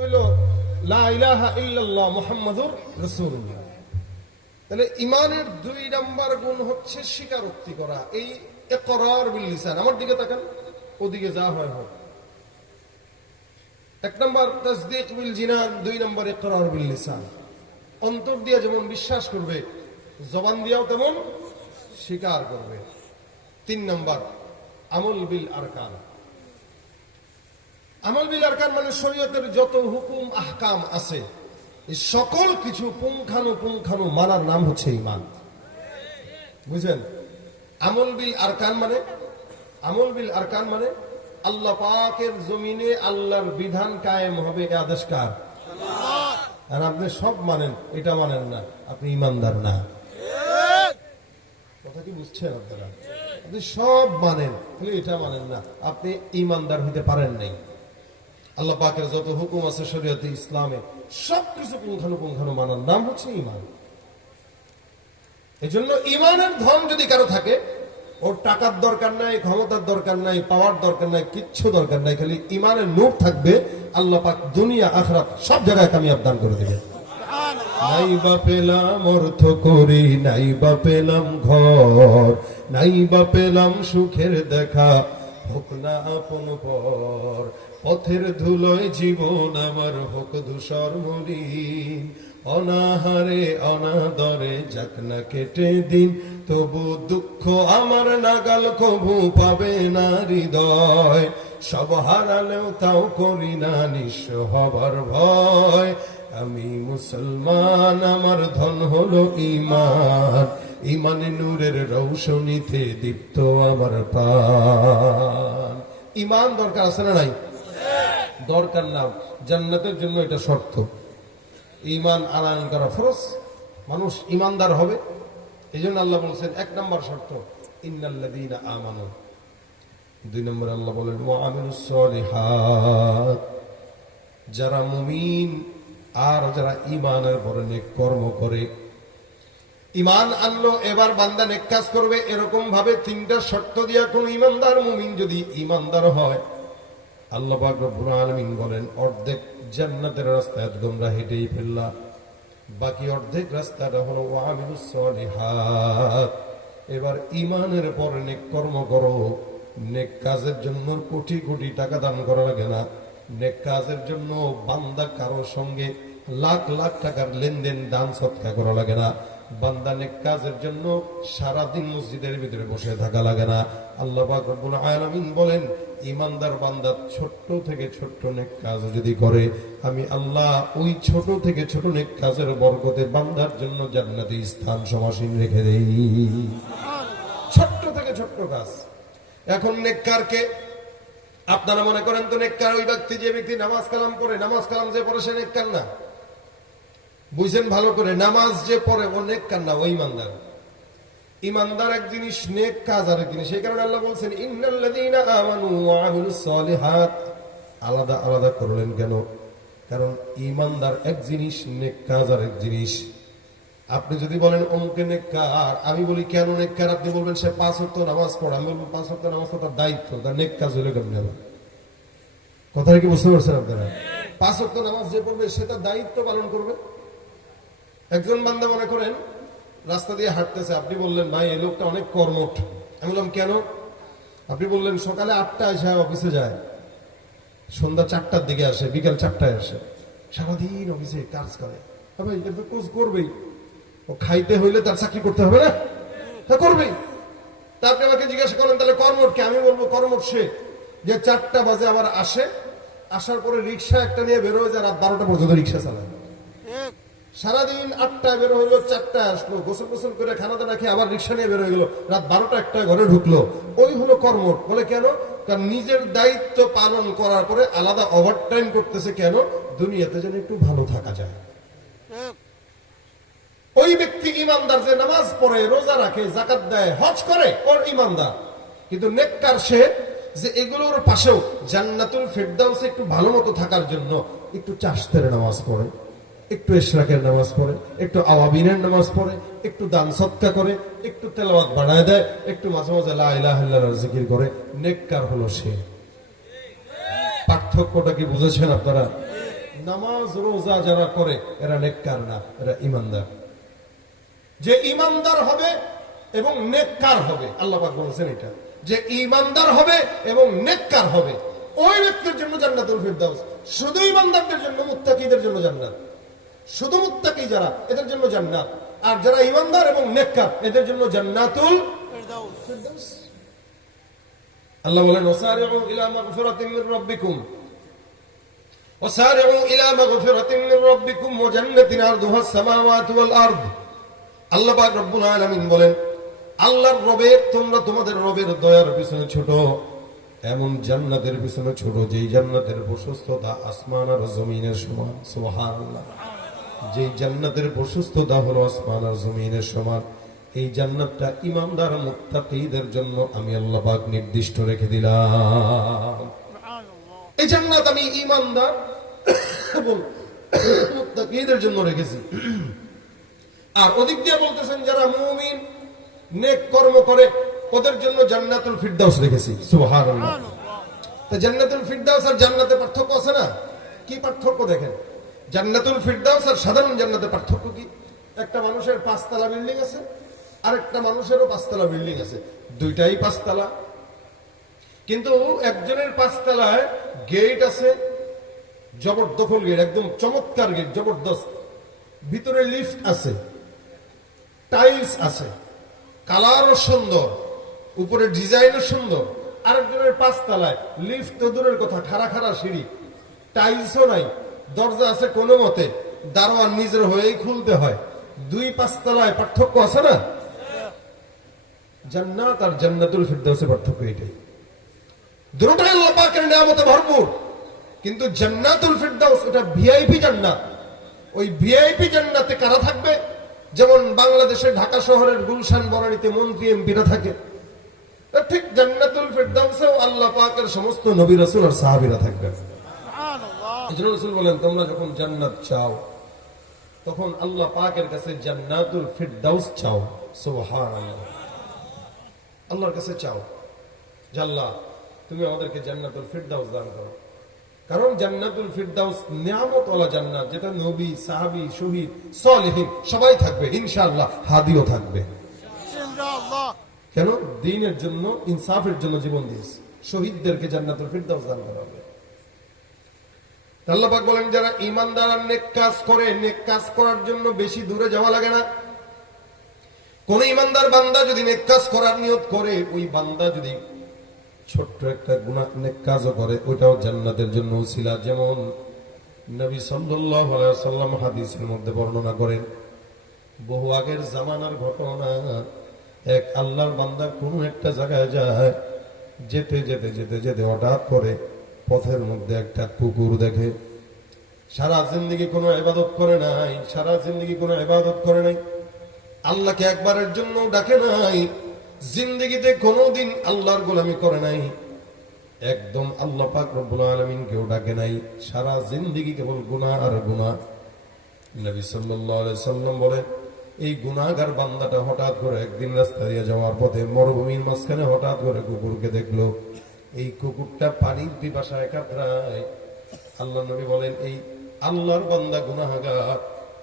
হলো লা ইলাহা ইল্লাল্লাহ মুহাম্মাদুর রাসূলুল্লাহ। তাহলে ঈমানের 2 নাম্বার গুণ হচ্ছে স্বীকারোক্তি করা। এই ইকরার বিল লিসান, আমার দিকে তাকান, ওদিকে যা হয় হোক। 1 নাম্বার তাসদীক বিল জিনান, 2 নাম্বার ইকরার বিল লিসান। অন্তর দিয়ে যেমন বিশ্বাস করবে, জবান দিয়েও তেমন স্বীকার করবে। 3 নাম্বার আমল বিল আরকান। আমল বিল আরকান মানে শরীয়তের যত হুকুম আহকাম আছে এই সকল কিছু পুঙ্খানু মানার নাম হচ্ছে ঈমান। বুঝেন? আমল বিল আরকান মানে আল্লাহ পাকের জমিনে আল্লাহর বিধান কায়েম হবে, এ আদেশ কার? আল্লাহর। আর আপনি সব মানেন, এটা মানেন না, আপনি ঈমানদার না। কথা কি বুঝছেন আপনারা? আপনি সব মানেন, এটা মানেন না, আপনি ঈমানদার হইতে পারেন নাই। আল্লাহ পাকের যত হুকুম আছে শরীয়তে ইসলামে সবকিছু পুঙ্খানু মানার নাম হচ্ছে ঈমান। এই জন্য ঈমানের ধন যদি কারো থাকে, ওর টাকার দরকার নাই, ক্ষমতার দরকার নাই, পাওয়ার দরকার নাই, কিচ্ছু দরকার নাই, খালি ঈমানের নূর থাকবে, আল্লাহ পাক দুনিয়া আখিরাত সব জায়গায় কামিয়াব দান করে দেবে। নাই বা পেলাম অর্থ করি, নাই বা পেলাম ঘর, নাই বা পেলাম সুখের দেখা, হোক না আপন পর, পথের ধুলোয় জীবন আমার হোক ধূসর মলিন, অনাহারে অনাদরে যাক না কেটে দিন, তবু দুঃখ আমার নাগাল কভু পাবে না হৃদয়, সব হারালেও তাও করি না নিঃস্ব হবার ভয়, আমি মুসলমান আমার ধন হলো ঈমান, ঈমানে নূরের রৌশনীতে দীপ্ত আমার প্রাণ। ঈমান দরকার আছে না নাই? দরকার না, জান্নাতের জন্য এটা শর্ত। ঈমান আনয়ন করা ফরজ, মানুষ ঈমানদার হবে। এই জন্য আল্লাহ বলছেন 1 নম্বর শর্ত ইন্নাল্লাযীনা আমানু। 2 নম্বর আল্লাহ বলেন ওয়া আমিলুস সলিহাত, যারা মুমিন আর যারা ঈমানের পরে নেক কর্ম করে। ঈমান আনলো, এবার বান্দা নেক কাজ করবে, এরকম ভাবে 3টা শর্ত দিয়া কোন ঈমানদার মুমিন যদি ঈমানদার হয়, আল্লাহ পাক রব্বুল আলামিন বলেন অর্ধেক জান্নাতের রাস্তায় তোমরা হেঁটেই ফেললা, বাকি অর্ধেক রাস্তাটা হলো ওয়া আমিলুস সলিহাত। এবার ঈমানের পরে নেক কর্ম করো। নেক কাজের জন্য কোটি কোটি টাকা দান করা লাগে না, নেক কাজের জন্য বান্দা কারো সঙ্গে লাখ লাখ টাকার লেনদেন দান সৎকা করা লাগে না, বান্দা নেক কাজের জন্য সারাদিন মসজিদের ভিতরে বসে থাকা লাগে না। আল্লাহ পাক রব্বুল আলামিন বলেন ঈমানদার বান্দা ছোট্ট থেকে ছোট্ট নেক কাজ যদি করে, আমি আল্লাহ ওই ছোট থেকে ছোট নেক কাজের বরকতে বান্দার জন্য জান্নাতে স্থান সমাসীন রেখে দেই। ছোট্ট থেকে ছোট্ট কাজ। এখন নেককারকে আপনারা মনে করেন তো নেককার ওই ব্যক্তি যে ব্যক্তি নামাজ কালাম পড়ে, নামাজ কালাম যে পড়ে সে নেককার না। বুঝেন ভালো করে, নামাজ যে পড়ে ও নেককার না, ও ঈমানদার। ঈমানদার এক জিনিস, নেক কাজ আরেক জিনিস। সেই কারণে আল্লাহ বলছেন ইন্নাল্লাযীনা আমানু ওয়া আমিলুস সলিহাত। আলাদা আলাদা করলেন কেন? কারণ ঈমানদার এক জিনিস, নেক কাজ আরেক জিনিস। আপনি যদি বলেন অমুকে নেককার, আমি বলি কেন নেককার? আপনি বলবেন সে 5 ওয়াক্ত নামাজ পড়ে, আমি বলবো 5 ওয়াক্ত নামাজ তো তার দায়িত্ব, তার নেক কাজ হলে কেমন হবে? কথাটা কি বুঝতে পারছেন আপনারা? 5 ওয়াক্ত নামাজ যে পড়বে সে তার দায়িত্ব পালন করবে। একজন বান্দা মনে করেন রাস্তা দিয়ে হাঁটতেছে, আপনি বললেন ভাই এই লোকটা অনেক কর্মঠ। আমি বললাম কেন? আপনি বললেন সকালে 8টায় সে অফিসে যায়, সন্ধ্যা 4টার দিকে আসে, বিকাল 4টায় আসে, সারাদিন অফিসে কাজ করে। ভাই এটা কোচ করবেই, ও খাইতে হইলে তার চাকরি করতে হবে না? তা করবেই। তা আপনি আমাকে জিজ্ঞাসা করেন তাহলে কর্মঠ কে? আমি বলবো কর্মঠ সে যে 4টা বাজে আবার আসে, আসার পরে রিক্সা একটা নিয়ে বেরোয় যায়, রাত 12টা পর্যন্ত রিক্সা চালায়। সারাদিন 8টায় বেরো হইলো, 4টায় আসলো, গোসল করে খানা দানা খেয়ে আবার রিক্সা নিয়ে বেরো গেল, রাত 12টা 1টায় ঘরে ঢুকলো। ওই হলো কর্মঠ। বলে কেন? কারণ নিজের দায়িত্ব পালন করার পরে আলাদা ওভারটাইম করতেছে। কেন? দুনিয়াতে যেন একটু ভালো থাকা যায়। ওই ব্যক্তি ঈমানদার যে নামাজ পড়ে, রোজা রাখে, যাকাত দেয়, হজ করে, ওর ঈমানদার। কিন্তু নেককার সে যে এগুলোর পাশেও জান্নাতুল ফেরদাউসে একটু ভালো মতো থাকার জন্য একটু চাশতের নামাজ পড়ে, একটু ইশরাকের নামাজ পড়ে, একটু আওয়াবিনের নামাজ পড়ে, একটু দান সদকা করে, একটু তেলাওয়াত বাড়ায় দেয়, একটু মাঝে মাঝে লা ইলাহা ইল্লাল্লাহর জিকির করে। নেককার হলো সে। পার্থক্যটা কি বুঝেছেন আপনারা? নামাজ রোজা যারা করে এরা নেককার না, এরা ইমানদার। যে ইমানদার হবে এবং নেককার হবে, আল্লাহ পাক বলেছেন এটা, যে ইমানদার হবে এবং নেককার হবে ওই ব্যক্তির জন্য জান্নাতুল ফিরদাউস। শুধু ইমানদারদের জন্য, মুত্তাকিদের জন্য জান্নাত। শুধু মুত্তাকি যারা, এদের জন্য জান্নাত। আর যারা ইমানদার এবং নেককার এদের জন্য জান্নাতুল ফিরদাউস। আল্লাহ বলেন ওয়াসারিউ ইলা মাগফিরাতিন মির রাব্বিকুম ওয়াসারিউ ইলা মাগফিরাতিন মির রাব্বিকুম ওয়া জান্নাতিন আরদুহাস সামাওয়াতু ওয়াল আরদ। আল্লাহ পাক রব্বুল আলামিন বলেন, আল্লাহর রবের, তোমরা তোমাদের রবের দয়ার পিছনে ছোট, এমন জান্নাতের পিছনে ছোট যেই জান্নাতের প্রশস্ততা আসমান আর জমিনের সমান। সুবহানাল্লাহ। যেই জান্নাতের প্রশস্ততা হলো আসমান আর জমিনের সমান, এই জান্নাতটা ইমানদার মুত্তাকিদের জন্য আমি আল্লাহ পাক নির্দিষ্ট রেখে দিলাম। এই জান্নাত আমি ইমানদার এবং মুত্তাকিদের জন্য রেখেছি। আর ওদিক দিয়ে বলতেছেন যারা মুমিন নেক কর্ম করে ওদের জন্য জান্নাতুল ফিরদাউস রেখেছি। সুবহানাল্লাহ। তো জান্নাতুল ফিরদাউস আর জান্নাতে পার্থক্য আছে না? কি পার্থক্য দেখেন, জান্নাতুল ফিরদাউস আর সাধারণ জান্নাতে পার্থক্য কি? একটা মানুষের 5 তলা বিল্ডিং আছে, আরেকটা মানুষেরও 5 তলা বিল্ডিং আছে, দুইটাই 5 তলা, কিন্তু একজনের 5 তলায় গেট আছে, জবরদখল গেট, একদম চমৎকার গেট, জবরদস্ত, ভিতরে লিফট আছে, টাইলস আছে, কালারও সুন্দর, উপরে ডিজাইনও সুন্দর। আরেকজনের 5 তলায় লিফট তো দূরের কথা, খাড়া খাড়া সিঁড়ি, টাইলসও নাই, দরজা আছে কোনো মতে, দারোয়ান নিজের হয়েই খুলতে হয়। 2-5 তলায় পার্থক্য আছে না? জান্নাত আর জান্নাতুল ফিরদাউসের পার্থক্য এটাই। দুটোটাই আল্লাহ পাকের নিয়ামতে ভরপুর, কিন্তু জান্নাতুল ফিরদাউস এটা ভিআইপি জান্নাত। ওই ভিআইপি জান্নাতে কারা থাকবে? যেমন বাংলাদেশের ঢাকা শহরের গুলশান বনানীতে মন্ত্রী এমপিরা থাকে, ঠিক জান্নাতুল ফিরদাউসেও আল্লাহ পাকের সমস্ত নবী রাসূল আর সাহাবীরা থাকবেন। এজন্য রাসূল বলেন, তোমরা যখন জান্নাত চাও তখন আল্লাহ পাকের কাছে জান্নাতুল ফিরদাউস চাও। সুবহানাল্লাহ। আল্লাহর কাছে চাও যে আল্লাহ তুমি আমাদেরকে জান্নাতুল ফিরদাউস দান করো। কারণ জান্নাতুল ফিরদাউস নিয়ামত ওয়ালা জান্নাত, যেটা নবী, সাহাবী, শহীদ, সালেহীন সবাই থাকবে ইনশাআল্লাহ, হাদিও থাকবে ইনশাআল্লাহ। কেন? দ্বীনের জন্য, ইনসাফের জন্য জীবন দিয়েছে, শহীদদেরকে জান্নাতুল ফিরদাউস দান করা হবে। আল্লাহ পাক বলেন, যারা ঈমানদার আর নেক কাজ করে, নেক কাজ করার জন্য বেশি দূরে যাওয়া লাগে না। কোন ঈমানদার বান্দা যদি নেক কাজ করার নিয়ত করে, ওই বান্দা যদি ছোট্ট একটা গুনাহ নেক কাজও করে, ওইটাও জান্নাতের জন্য উসিলা। যেমন নবী সাল্লাল্লাহু আলাইহি ওয়াসাল্লাম হাদিসের মধ্যে বর্ণনা করেন, বহু আগের জামানার ঘটনা, এক আল্লাহর বান্দা কোন একটা জায়গায় যায়, যেতে যেতে যেতে যেতে হঠাৎ করে পথের মধ্যে একটা কুকুর দেখে। সারা জিন্দেগি কোনো ইবাদত করে নাই, সারা জিন্দেগি কোনো ইবাদত করে নাই, আল্লাহকে একবারের জন্য ডাকে নাই, জিন্দেগিতে কোনোদিন আল্লাহর গোলামি করে নাই, একদম আল্লাহ পাক রব্বুল আলামিন কেউ ডাকে নাই, সারা জিন্দেগি কেবল গুনাহ আর গুনাহ। নবী সাল্লাল্লাহু আলাইহি সাল্লাম বলে, এই গুনাহগার বান্দাটা হঠাৎ করে একদিন রাস্তা দিয়ে যাওয়ার পথে মরুভূমির মাঝখানে হঠাৎ করে কুকুরকে দেখলো। এই কুকুরটা পানির পিপাসায় কাতরায়। আল্লাহ নবী বলেন, এই আল্লাহর বান্দা গুনাহগার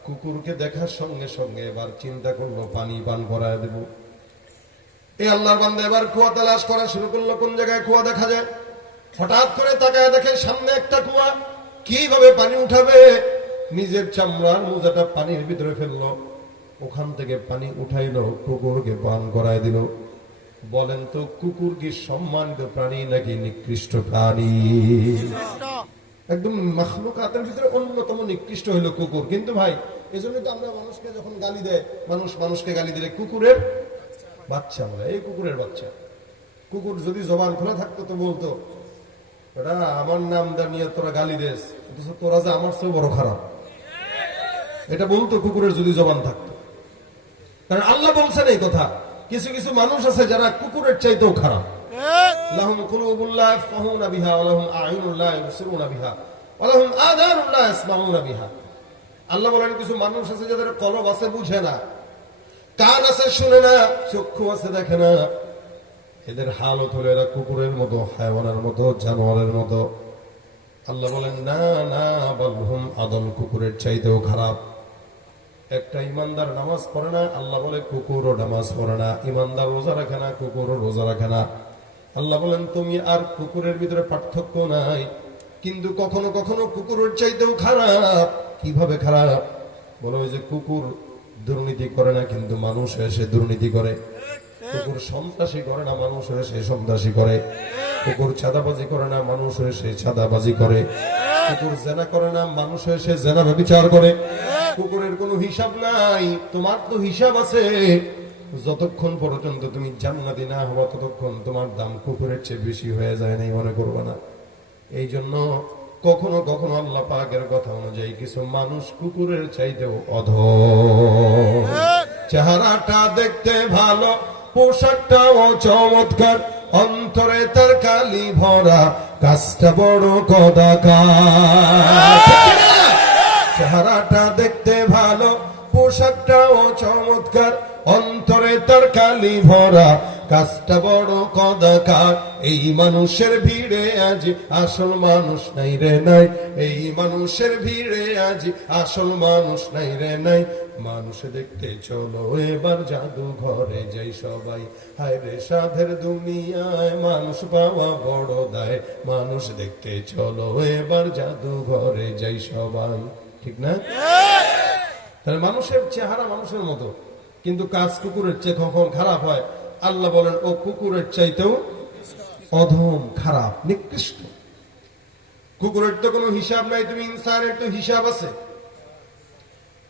কুকুরকে দেখার সঙ্গে সঙ্গে এবার চিন্তা করলো পানি পান করায় দেব। এই আল্লাহর বান্দা এবার কুয়া তালাশ করা শুরু করলো, কোন জায়গায় কুয়া দেখা যায়। হঠাৎ করে তাকায় দেখে সামনে একটা কুয়া, কিভাবে পানি উঠাবে, নিজের চামড়ার মোজাটা পানির ভিতরে ফেললো, ওখান থেকে পানি উঠাইলো, কুকুরকে পান করায় দিল। বলেন তো, কুকুর কি সম্মানিত প্রাণী নাকি নিকৃষ্ট প্রাণী? একদম মাখলুকাতের ভিতরে অন্যতম নিকৃষ্ট হইলো কুকুর। কিন্তু ভাই, এজন্য তো আমরা মানুষকে যখন গালি দেয়, মানুষকে গালি দিলে কুকুরের বাচ্চা বলে, এই কুকুরের বাচ্চা। কুকুর যদি জবান খোলা থাকতো তো বলতো, ওটা আমার নাম নিয়ে তোরা গালি দেস, তোরা যে আমার চেয়ে বড় খারাপ, এটা বলতো কুকুরের যদি জবান থাকতো। কারণ আল্লাহ বলছেন এই কথা, কিছু কিছু মানুষ আছে যারা কুকুরের চাইতেও খারাপ। লাহুম কুলুবুন লা ইয়াফকাহুনা বিহা ওয়া লাহুম আ'য়ুনুন লা ইবসিরুনা বিহা ওয়া লাহুম আযানুন লা ইয়াসমাউনা বিহা। আল্লাহ বলেন, কিছু মানুষ আছে যাদের কলব আছে বুঝে না, কান আছে শুনে না, চক্ষু আছে দেখে না, এদের হালত হলো এরা কুকুরের মতো, হায়াওয়ানের মতো, জানোয়ারের মতো। আল্লাহ বলেন না না, বলহুম আদল, কুকুরের চাইতেও খারাপ। একটা ইমানদার নামাজ পড়ে না, আল্লাহ বলে কুকুরও নামাজ পড়ে না। ইমানদার রোজা রাখে না, কুকুরও রোজা রাখে না। আল্লাহ বলেন তুমি আর কুকুরের ভিতরে পার্থক্য নাই, কিন্তু কখনো কখনো কুকুরের চাইতেও খারাপ। কিভাবে খারাপ? বলো, ওই যে কুকুর দুর্নীতি করে না, কিন্তু মানুষ এসে দুর্নীতি করে। কুকুর সন্ত্রাসী করে না, মানুষ এসে সন্ত্রাসী করে। কুকুর ছাদাবাজি করে না, মানুষ এসে ছাদাবাজি করে। কুকুর জেনা করে না, মানুষ এসে জেনা ব্যভিচার করে। কুকুরের কোনো হিসাব নাই, তোমার তো হিসাব আছে। যতক্ষণ পর্যন্ত তুমি জান্নাতি না হবা, ততক্ষণ তোমার দাম কুকুরের চেয়ে বেশি হয়ে যায় নাই, মনে করবে না। এই জন্য কখনো কখনো আল্লাহ পাকের কথা অনুযায়ী কিছু মানুষ কুকুরের চাইতেও অধম। চেহারাটা দেখতে ভালো, পোশাকটাও চমৎকার, অন্তরে তার কালি ভরা, কাজটা বড় কদাকার। চেহারাটা দেখতে ভালো, পোশাকটাও চমৎকার, অন্তরে তার কালি ভরা, কাজটা বড় কদাকার। এই মানুষের ভিড়ে আজ আসল মানুষ নাই রে নাই। এই মানুষের ভিড়ে আজ আসল মানুষ নাই রে নাই। মানুষ দেখতে চলো এবার জাদু ঘরে যাই সবাই। হায় রে সাধের দুনিয়ায় মানুষ পাওয়া বড় দায়। মানুষ দেখতে চলো এবার জাদু ঘরে যাই সবাই। ঠিক না? তাহলে মানুষের চেহারা মানুষের মতো, কিন্তু কাজ কুকুরের চেয়ে কখন খারাপ হয়? আল্লাহ বলেন ও কুকুরের চাইতেও অধম, খারাপ, নিকৃষ্ট। কুকুরের তো কোনো হিসাব নাই, তুমি ইনসানের তো হিসাব আছে।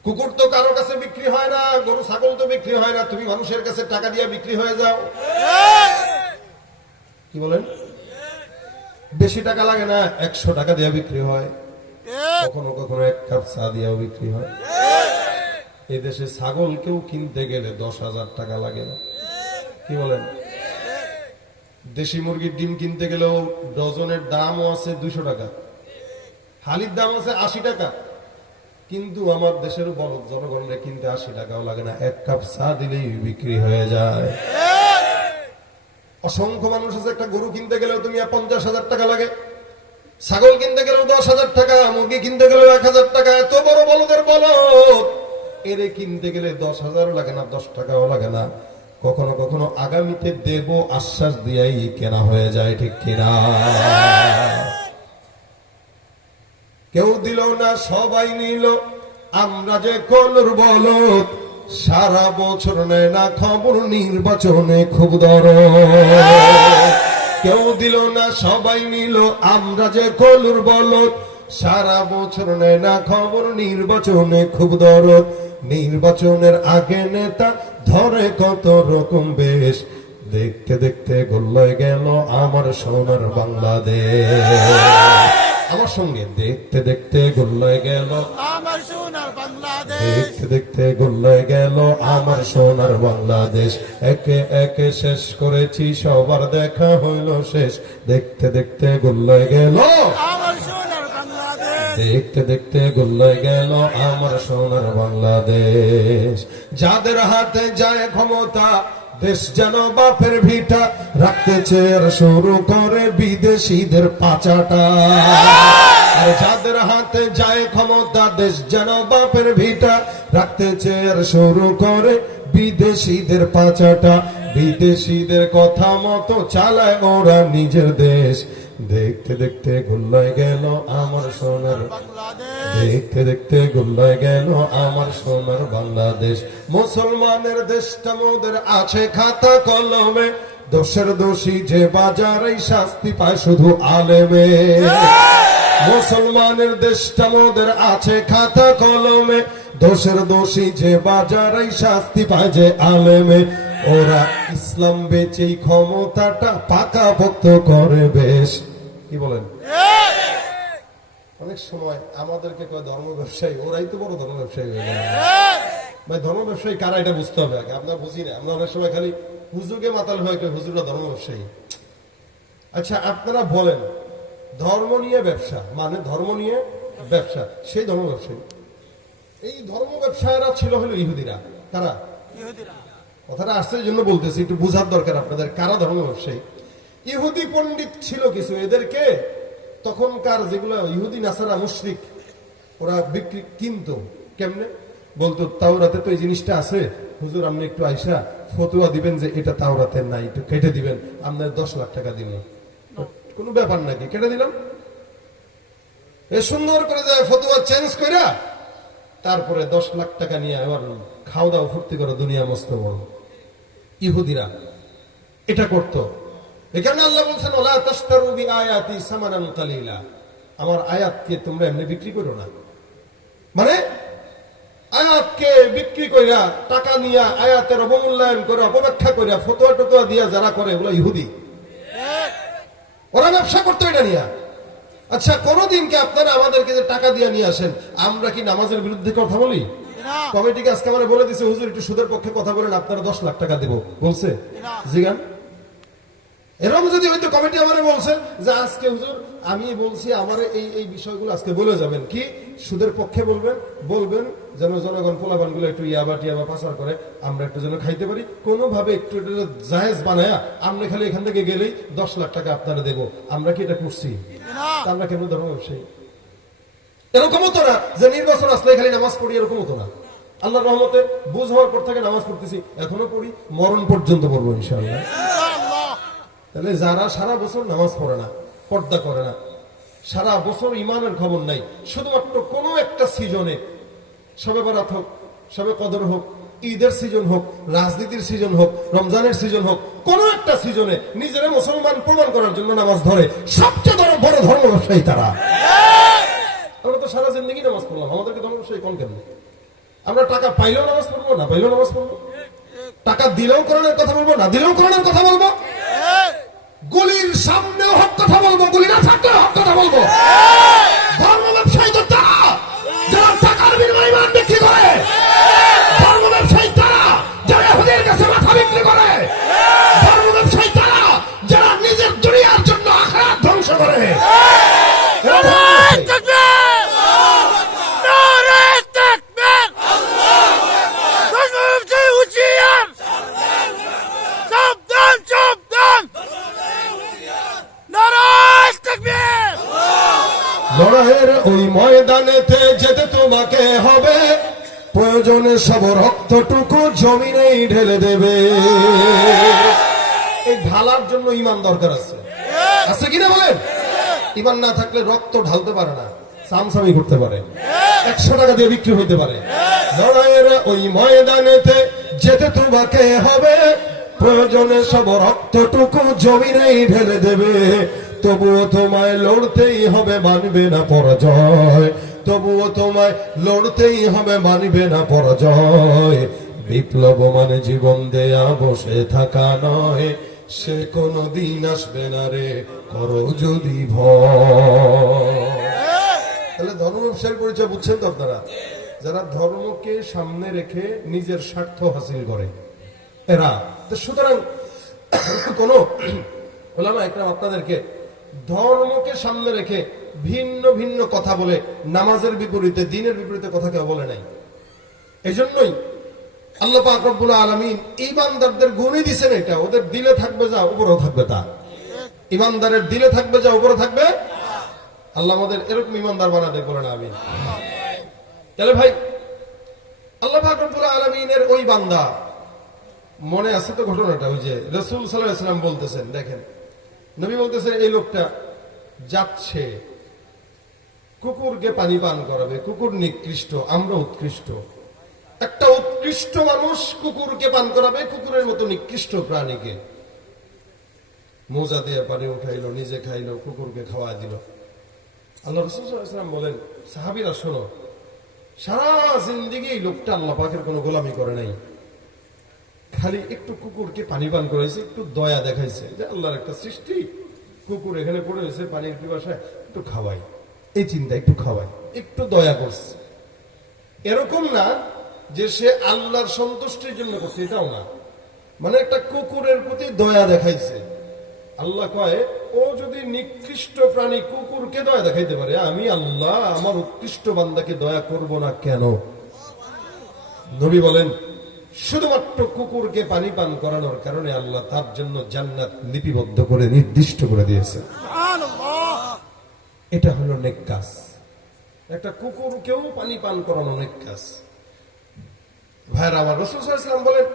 কুকুর তো কারো কাছে বিক্রি হয় না, গরু ছাগল তো বিক্রি হয় না, তুমি মানুষের কাছে টাকা দিয়ে বিক্রি হয়ে যাও। কি বলেন? বেশি টাকা লাগে না, 100 টাকা দিয়ে বিক্রি হয়, কখনো কখনো 1 কাপ চা দিয়েও বিক্রি হয়। এই দেশে ছাগল কেউ কিনতে গেলে 10,000 টাকা লাগে না। কি বলেন? দেশি মুরগির ডিম কিনতে গেলেও ডজনের দামও আছে 200 টাকা, হালির দাম আছে 80 টাকা। কিন্তু আমার দেশের বলদ জনগণের কিনতে 80 টাকাও লাগে না, 1 কাপ চা দিলেই বিক্রি হয়ে যায়। অসংখ্য মানুষ আছে, একটা গরু কিনতে গেলেও তুমি 50,000 টাকা লাগে, ছাগল কিনতে গেলেও 10,000 টাকা, মুরগি কিনতে গেলেও 1,000 টাকা। এত বড় বলদের বলদ, এরে কিনতে গেলে 10,000 লাগে না, 10 টাকাও লাগে না। কখনো কখনো আগামীতে দেব আশ্বাস দিয়াই কেনা হয়ে যায়। ঠিক কিনা? কেউ দিল না, সবাই নিল, আমরা যে কলর বলদ। সারা বছর নেয় না খবর, নির্বাচনে খুব দরদ। কেউ দিল না, সবাই নিল, আমরা যে কলর বলদ। সারা বছর নেয় না খবর, নির্বাচনে খুব দরদ। নির্বাচনের আগে নেতা ধরে কত রকম বেশ। দেখতে দেখতে গল্লয় গেল আমার সোনার বাংলাদেশ। আমার সঙ্গে দেখতে দেখতে গল্লয় গেল আমার সোনার বাংলাদেশ। দেখতে দেখতে গল্লয় গেল আমার সোনার বাংলাদেশ। একে একে শেষ করেছি, সবার দেখা হইল শেষ। দেখতে দেখতে গল্লয় গেল আমার সোনার বাংলাদেশ। দেখতে দেখতে গল্লয় গেল আমার সোনার বাংলাদেশ। যাদের হাতে যায় ক্ষমতা, দেশ যেন বাপের ভিটা, রাখতে চেয়ার শুরু করে বিদেশিদের পাচাটা। আর যাদের হাতে যায় ক্ষমতা, দেশ যেন বাপের ভিটা, রাখতে চেয়ার শুরু করে বিদেশিদের পাচাটা। বিদেশিদের কথা মতো চালায় ওরা নিজের দেশ। দেখতে দেখতে গুল্লায় গেল আমার সোনার বাংলাদেশ। দেখতে দেখতে গুল্লায় গেল আমার সোনার বাংলাদেশ। মুসলমানের দেশটা মোদের আছে খাতা কলমে, দোষের দোষী যে বাজারে শাস্তি পায় শুধু আলেমে। মুসলমানের দেশটা মোদের আছে খাতা কলমে, দোষের দোষী যে বাজারে শাস্তি পায় যে আলেমে। ওরা ইসলাম বেচেই ক্ষমতাটা পাকা ভক্ত করে বেশ। কি বলেন? অনেক সময় আমাদেরকে কয় ধর্ম ব্যবসায়ী, ওরাই তো বড় ধর্ম ব্যবসায়ী হয়ে গেল। ভাই ধর্ম ব্যবসায়ী কারা এটা বুঝতে হবে আগে, আপনার বুঝি না। আমরা অনেক সময় খালি হুজুরকে মাতাল হয়ে হুজুররা ধর্ম ব্যবসায়ী। আচ্ছা আপনারা বলেন, ধর্ম নিয়ে ব্যবসা মানে ধর্ম নিয়ে ব্যবসা, সেই ধর্ম ব্যবসায়ী। এই ধর্ম ব্যবসায়ীরা ছিল হলো ইহুদিরা। কারা? কথাটা আসছে এই জন্য বলতেছি, একটু বুঝার দরকার আপনাদের, কারা ধর্ম ব্যবসায়ী। ইহুদি পণ্ডিত ছিল কিছু, এদেরকে তখনকার যেগুলো ইহুদি নাসারা মুশরিক, ওরা বিক্রি কিনতো কেমনে, বলতো তাওরাতে তো এই জিনিসটা আছে, হুজুর আপনি একটু আইসা ফতুয়া দিবেন যে এটা তাওরাতে নাই, একটু কেটে দিবেন, আপনার 10 লাখ টাকা দিব। কোনো ব্যাপার নাকি, কেটে দিলাম। এ সুন্দর করে যায় ফতুয়া চেঞ্জ কইরা তারপরে 10 লাখ টাকা নিয়ে আবার খাওয়া দাওয়া ফুর্তি করে দুনিয়া মস্ত বড়। ইহুদিরা এটা করত। এখানে আল্লাহ বলছেন ওলা তাশতারু বিআয়াতি সামানান কালিলা, আমার আয়াতকে তোমরা এমনি বিক্রি করো না। মানে আয়াতকে বিক্রি কইরা টাকা নিয়া আয়াতের অবমূল্যায়ন করে অপব্যাখ্যা কইরা ফতোয়া টতোয়া দিয়া যারা করে ওগুলো ইহুদি, ওরা ব্যবসা করতো এটা নিয়া। আচ্ছা কোনদিনকে আপনারা আমাদেরকে যে টাকা দিয়ে নিয়ে আসেন, আমরা কি নামাজের বিরুদ্ধে কথা বলি? কমিটিকে আজকে আমরা বলে দিছে হুজুর একটু সুদের পক্ষে কথা বলেন, আপনারা 10 লাখ টাকা দেব বলছে? জিগান এরকম যদি হয়তো কমিটি আমারে বলছে যে আজকে হুজুর আমি বলছি আমার এই বিষয়গুলো আজকে বলে যাবেন, কি সুদের পক্ষে বলবেন যেন জনগণ পোলাপান গুলো একটু ইয়াবা টিয়াবা পাচার করে আমরা একটু যেন খাইতে পারি, কোনোভাবে একটু জায়েজ বানায়া আমরা খালি এখান থেকে গেলেই 10 লাখ টাকা আপনারা দেবো। আমরা কি এটা করছি? আমরা কেন ধর্ম ব্যবসায়ী? এরকম হতো না যে নির্বাচন আসলে খালি নামাজ পড়ি, এরকম হতো না। আল্লাহর রহমতে বুঝ হওয়ার পর থেকে নামাজ পড়তেছি, এখনো পড়ি, মরণ পর্যন্ত পড়বো ইনশাআল্লাহ। তাহলে যারা সারা বছর নামাজ পড়ে না, পর্দা করে না, সারা বছর ইমানের খবর নাই, শুধুমাত্র কোনো একটা সিজনে, শবে বরাত হোক, শবে কদর হোক, ঈদের সিজন হোক, রাজনীতির সিজন হোক, রমজানের সিজন হোক, কোন একটা সিজনে নিজেরা মুসলমান প্রমাণ করার জন্য নামাজ ধরে, সবচেয়ে বড় ধর্ম ব্যবসায়ী তারা। আমরা তো সারা জিন্দগি নামাজ পড়লাম, আমাদেরকে ধর্ম ব্যবসায়ী কোন কেন? আমরা টাকা পাইলেও নামাজ পড়বো, না পাইলেও নামাজ পড়বো, টাকা দিলেও কোরআনের কথা বলবো, না দিলেও কোরআনের কথা বলবো, গুলির সামনেও হক কথা বলবো, গুলি না থাকলেও হক কথা বলবো। ধর্ম ব্যবসায়ী তো তারা যারা টাকার বিনিময়ে ইমান বিক্রি করে, ধর্ম ব্যবসায়ী তারা যারা ইহুদির কাছে মাথা বিক্রি করে, ধর্ম ব্যবসায়ী তারা যারা নিজের দুনিয়ার জন্য আখিরাত ধ্বংস করে। লড়াইয়ের ওই ময়দানেতে যেতে তোমাকে হবে, প্রয়োজনে সব রক্তটুকু জমিনেই ঢেলে দেবে। এই ঢালার জন্য ইমান দরকার আছে, আছে কিনা বলেন? ইমান না থাকলে রক্ত ঢালতে পারে না, সামসামি করতে পারে, 100 টাকা দিয়ে বিক্রি হইতে পারে। লড়াইয়ের ওই ময়দানেতে যেতে তোমাকে হবে, প্রয়োজনে সব রক্তটুকু জমিনেই ঢেলে দেবে। তবুও তোমায় লড়তেই হবে, মানবে না পরাজয়, তবুও তোমায় লড়তেই হবে, মানবে না পরাজয়। বিপ্লব মানে জীবন দেয়া বসে থাকা নয়, সে কোনো দিন আসবে না রে, করো যদি ভয়। তাহলে ধর্ম ব্যবসায়ীর পরিচয় বুঝছেন তো আপনারা? যারা ধর্মকে সামনে রেখে নিজের স্বার্থ হাসিল করে এরা। সুতরাং কোন ওলামা একরাম আপনাদেরকে ধর্মকে সামনে রেখে ভিন্ন ভিন্ন কথা বলে নামাজের বিপরীতে, দ্বীনের বিপরীতে কথা কেউ বলে নাই। এই জন্যই আল্লাহ পাক রব্বুল আলামিন ঈমানদারদের গুণই দিয়েছেন এটা, ওদের দিলে থাকবে যা উপরেও থাকবে তা। ঈমানদারের দিলে থাকবে যা উপরে থাকবে। আল্লাহ আমাদের এরকম ঈমানদার বানাতে বলেন আমিন। তাহলে ভাই আল্লাহ পাক রব্বুল আলামিনের ওই বান্দা, মনে আছে তো ঘটনাটা, ওই যে রাসূল সাল্লাল্লাহু আলাইহি ওয়াসাল্লাম বলতেছেন, দেখেন নবী বলতেছেন এই লোকটা যাচ্ছে কুকুরকে পানি পান করাবে, কুকুর নিকৃষ্ট, আমরা উৎকৃষ্ট। একটা উৎকৃষ্ট মানুষ কুকুরকে পান করাবে, কুকুরের মতো নিকৃষ্ট প্রাণীকে। মোজা দিয়ে পানি উঠাইলো, নিজে খাইলো, কুকুরকে খাওয়া দিল। আল্লাহ রাসূল সাল্লাল্লাহু আলাইহি ওয়াসাল্লাম বলেন, সাহাবীরা শোনো, সারা জিন্দেগি এই লোকটা আল্লাহ পাকের কোনো গোলামি করে নাই, খালি একটু কুকুরকে পানি পান করাইছে, একটু দয়া দেখাইছে যে আল্লাহর একটা সৃষ্টি, কুকুর এখানে পড়ে হয়েছে পানির পিপাসায়, একটু খাওয়াই, এই চিন্তা, একটু খাওয়াই, একটু দয়া করছে। এরকম না যে সে আল্লাহর সন্তুষ্টির জন্য করছে, এটাও না, মানে একটা কুকুরের প্রতি দয়া দেখাইছে। আল্লাহ কয় ও যদি নিকৃষ্ট প্রাণী কুকুরকে দয়া দেখাইতে পারে, আমি আল্লাহ আমার উৎকৃষ্ট বান্দাকে দয়া করব না কেন? নবী বলেন শুধুমাত্র কুকুরকে পানি পান করানোর কারণে আল্লাহ তার জন্য জান্নাত লিপিবদ্ধ করে নির্দিষ্ট করে দিয়েছে। এটা হলো নেক কাজ। একটা কুকুরকেও পানি পান করানো নেক কাজ। ভাইরা আমার, রাসূল সাল্লাল্লাহু আলাইহি ওয়াসাল্লাম বলেন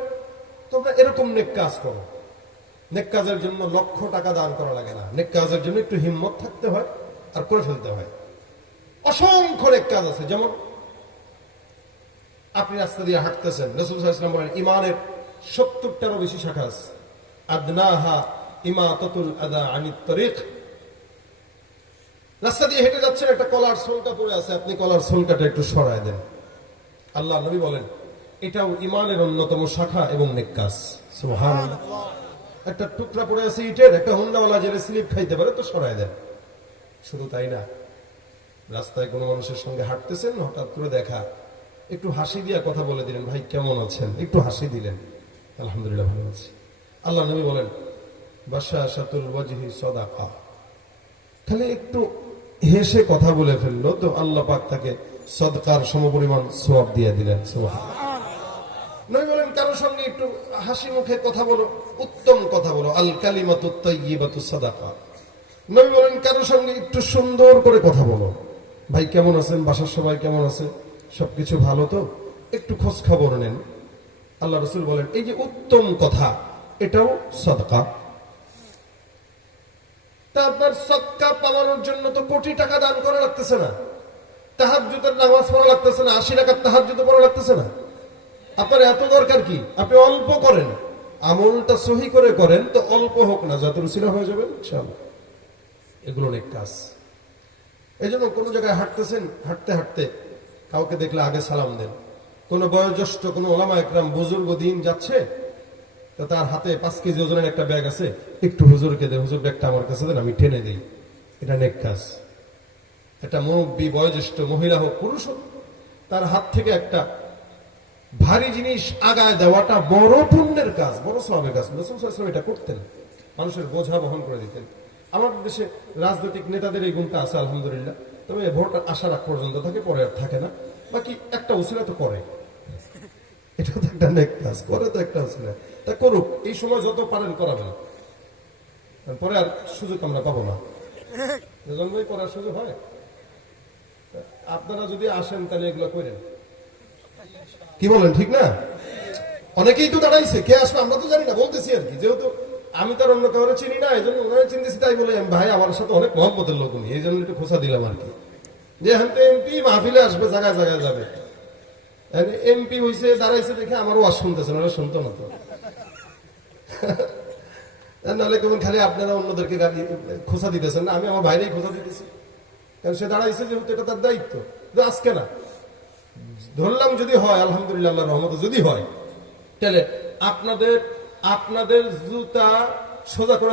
তোমরা এরকম নেক কাজ করো। নেক কাজের জন্য লক্ষ টাকা দান করা লাগে না, নেক কাজের জন্য একটু হিম্মত থাকতে হয় আর করে ফেলতে হয়। অসংখ্য নেক কাজ আছে, যেমন আপনি রাস্তা দিয়ে হাঁটতেছেন, রাসূল সাল্লাল্লাহু আলাইহি ওয়াসাল্লাম বলেন ইমানের 70টারও বেশি শাখা আছে। আদনাহা ইমাতাতুল আদা আনিত তরিক। রাস্তা দিয়ে হেঁটে যাচ্ছেন, একটা কলার সোলকা পড়ে আছে, আপনি কলার সোলকাটা একটু সরায় দেন। আল্লাহ নবী বলেন এটাও ইমানের অন্যতম শাখা এবং নেক কাজ। সুবহানাল্লাহ। একটা টুকরা পড়ে আছে ইটের, একটা হুন্ডাওয়ালা যে স্লিপ খাইতে পারে তো সরায় দেন। শুধু তাই না, রাস্তায় কোনো মানুষের সঙ্গে হাঁটতেছেন, হঠাৎ করে দেখা, একটু হাসি দিয়া কথা বলে দিলেন, ভাই কেমন আছেন, একটু হাসি দিলেন, আলহামদুলিল্লাহ ভালো আছি। আল্লাহ নবী বলেন বাশাশাতুল ওয়াজহি সাদাকা। তাহলে একটু হেসে কথা বলে ফেললো তো আল্লাহ পাক তাকে সদকার সমপরিমাণ সওয়াব দিয়ে দিলেন। সুবহানাল্লাহ। নবী বলেন কারোর সঙ্গে একটু হাসি মুখে কথা বলো, উত্তম কথা বলো, আল কালিমাতুত তাইয়্যিবাতু সাদাকা। নবী বলেন কারোর সঙ্গে একটু সুন্দর করে কথা বলো, ভাই কেমন আছেন, বাসার সবাই কেমন আছে, সবকিছু ভালো তো, একটু খোঁজ খবর নেন। আল্লাহ রাসূল বলেন এই যে উত্তম কথা, এটাও সদকা। তা আপনার সদকা পাওয়ানোর জন্য তো কোটি টাকা দান করা লাগতেছে না, তাহাজ্জুদের নামাজ পড়া লাগতেছে না, 80 রাকাত তাহাজ্জুদ পড়া লাগতেছে না। আপনার এত দরকার কি, আপনি অল্প করেন, আমলটা সহি করে করেন, তো অল্প হোক না, যত রুচিলা হয়ে যাবে ইনশাআল্লাহ। এগুলো অনেক কাজ। এই জন্য কোনো জায়গায় হাঁটতেছেন, হাঁটতে হাঁটতে কাউকে দেখলে আগে সালাম দেন। কোনো বয়োজ্যেষ্ঠ, কোনো ওলামা একরাম বুজুর্গ দিন যাচ্ছে, তো তার হাতে 5 কেজি ওজনের একটা ব্যাগ আছে, একটু হুজুরকে দেন, হুজুর ব্যাগটা আমার কাছে দেন, আমি টেনে দিই। এটা নেক কাজ। একটা মুরব্বী বয়োজ্যেষ্ঠ মহিলা হোক পুরুষ হোক, তার হাত থেকে একটা ভারী জিনিস আগায় দেওয়াটা বড় পুণ্যের কাজ, বড় সওয়াবের কাজ। রাসূল সাল্লাল্লাহু আলাইহি ওয়াসাল্লাম এটা করতেন, মানুষের বোঝা বহন করে দিতেন। আমাদের দেশে রাজনৈতিক নেতাদের এই গুণটা আছে আলহামদুলিল্লাহ, তবে ভোট আসার আগ পর্যন্ত থাকে, পরে আর থাকে না। বাকি একটা উসিলা তো করে, এটাও তো একটা নেক কাজ, করে তো একটা উসিলা, তা করুক। এই সময় যত পারেন করাবেন, পরে আর সুযোগ আমরা পাবো না, জন্মই করার সুযোগ হয়। আপনারা যদি আসেন তাহলে এগুলো করেন, কি বলেন, ঠিক না? অনেকেই তো দাঁড়াইছে, কে আসবে আমরা তো জানি না, বলতেছি আর কি, যেহেতু আমি তার অন্য কাউরে চিনি না, এই জন্য ওনারা চিনতেছি, তাই বলে ভাই আমার সাথে অনেক মহব্বতের লোক উনি, এই জন্য একটু খোঁচা দিলাম আর কি, যে হ্যাঁ এমপি মাহফিলে আসবে, জায়গায় জায়গায় যাবে, এমপি হয়েছে দাঁড়াইছে দেখে আমারও ওয়াজ শুনতেছেন, ওরা শুনতো না তো। নাহলে কেমন খালি আপনারা অন্যদেরকে গালি খোঁচা দিতেছেন না, আমি আমার ভাইরেই খোঁচা দিতেছি, কারণ সে দাঁড়াইছে যেহেতু এটা তার দায়িত্ব। আজকে না ধরলাম যদি হয় আলহামদুলিল্লাহ, আল্লাহর রহমতে যদি হয়, তাহলে আপনাদের জুতা সোজা করে দেওয়া